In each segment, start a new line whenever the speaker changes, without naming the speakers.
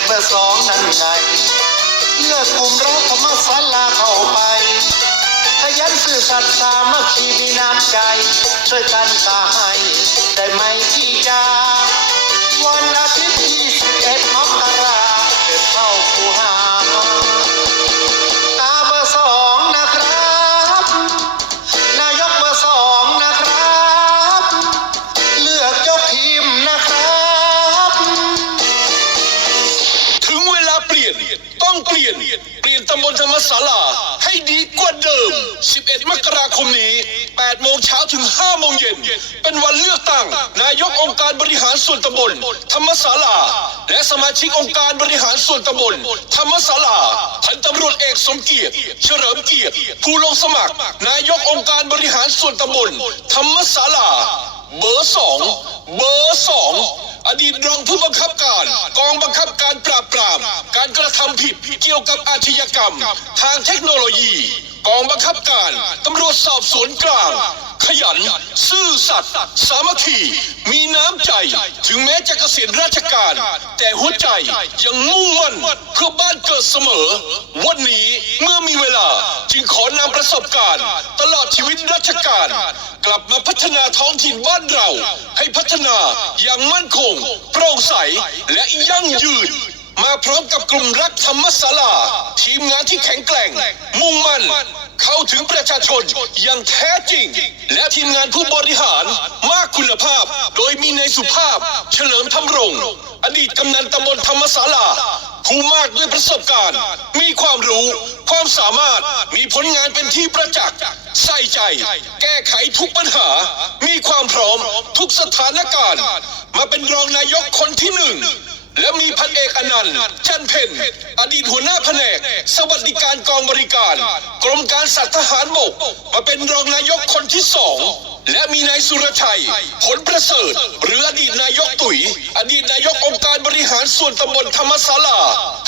ดเบอร์สองนั่นไงเลือกกลุ่มรักธรรมศาลาเข้าไป ขยันสื่อสัตย์สามัคคีมีน้ำใจ ช่วยกันตาให้
ได้ไหมพี่จ้า ลี่ยน ต้องเปลี่ยน เปลี่ยนตำบลธรรมศาลาให้ดีกว่าเดิม 11 มกราคมนี้ 8 โมงเช้าถึง 5 โมงเย็น เป็นวันเลือกตั้ง นายกองค์การบริหารส่วนตำบล ธรรมศาลา และสมาชิกองค์การบริหารส่วนตำบล ธรรมศาลาพันตำรวจเอกสมเกียรติ เฉลิมเกียรติ ผู้ลงสมัคร นายกองค์การบริหารส่วนตำบล ธรรมศาลา เบอร์สอง เบอร์สอง อดีตรองผู้บังคับการ กองบังคับการปราบปราม การกระทำผิดเกี่ยวกับอาชญากรรม ทางเทคโนโลยี กองบังคับการตำรวจสอบสวนกลาง ขยัน ซื่อสัตย์สามัคคี มีน้ำใจ ถึงแม้จะเกษียณราชการ แต่หัวใจยังมุ่งมั่นเพื่อบ้านเกิดเสมอ วันนี้เมื่อมีเวลาจึงขอนำประสบการณ์ ตลอดชีวิตราชการ กลับมาพัฒนาท้องถิ่นบ้านเรา ให้พัฒนาอย่างมั่นคง โปร่งใสและยั่งยืนมาพร้อมกับกลุ่มรักธรรมศาลา ทีมงานที่แข็งแกร่ง มุ่งมั่น เข้าถึงประชาชนอย่างแท้จริง และทีมงานผู้บริหารมากคุณภาพ โดยมีในสุภาพ เฉลิมธรรมรง อดีตกำนันตำบลธรรมศาลาผู้มากด้วยประสบการณ์ มีความรู้ ความสามารถ มีผลงานเป็นที่ประจักษ์ ใส่ใจ แก้ไขทุกปัญหา มีความพร้อมทุกสถานการณ์ มาเป็นรองนายกคนที่หนึ่ง และมีพันเอกอนันต์จันเพ็ญอดีตหัวหน้าแผนก สวัสดิการกองบริการ กรมการสัตว์ทหารบก มาเป็นรองนายกคนที่สองและมีนายสุรชัย ผลประเสริฐ หรืออดีตนายกตุ๋ย อดีตนายกองค์ หารส่วนตำบลธรรมศาลา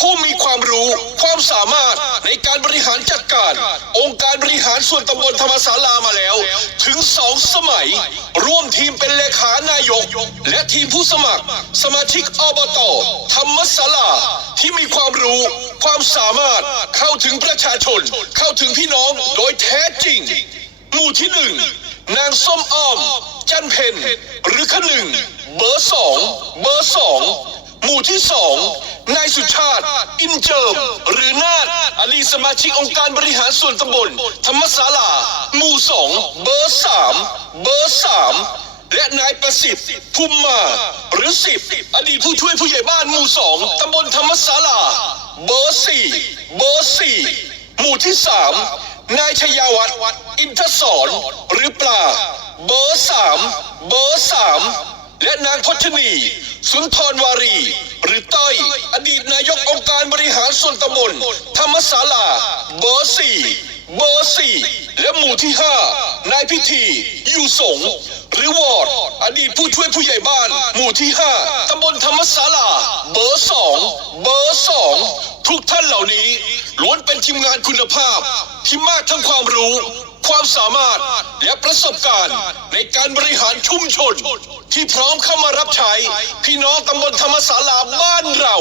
ผู้มีความรู้ความสามารถในการบริหารจัดการ องค์การบริหารส่วนตำบลธรรมศาลามาแล้ว ถึงสองสมัย ร่วมทีมเป็นเลขานายก และทีมผู้สมัคร สมาชิกอบต ธรรมศาลา ที่มีความรู้ความสามารถเข้าถึงประชาชน เข้าถึงพี่น้องโดยแท้จริง หมู่ที่หนึ่งนางส้มอ้อม จันเพนหรือขหนึ่งเบอร์สองเบอร์สอง หมู่ที่สองนายสุชาติ อินเจิม หรือนาฏอดีตสมาชิกองค์การบริหารส่วนตำบล ธรรมศาลา หมู่สองเบอร์สามเบอร์สามและนายประสิทธิ์ภูมมา หรือสิบอดีตผู้ช่วยผู้ใหญ่บ้านหมู่สองตำบลธรรมศาลา เบอร์สี่เบอร์สี่หมู่ที่สามนายชยาวัฒน์อินทศรหรือปลา เบอร์สามเบอร์สาม และนางพจนี สุนทรวารี หรือต้อยอดีตนายกองค์การบริหารส่วนตำบลธรรมศาลาเบอร์สี่เบอร์สี่และหมู่ที่ห้านายพิธี อยู่สง หรือวอดอดีตผู้ช่วยผู้ใหญ่บ้าน หมู่ที่ห้าตำบลธรรมศาลา เบอร์สองเบอร์สองทุกท่านเหล่านี้ล้วนเป็นทีมงานคุณภาพ ที่มากทั้งความรู้ ความสามารถและประสบการณ์ในการบริหารชุมชน ที่พร้อมเข้ามารับใช้พี่น้องตำบลธรรมศาลาบ้านเรา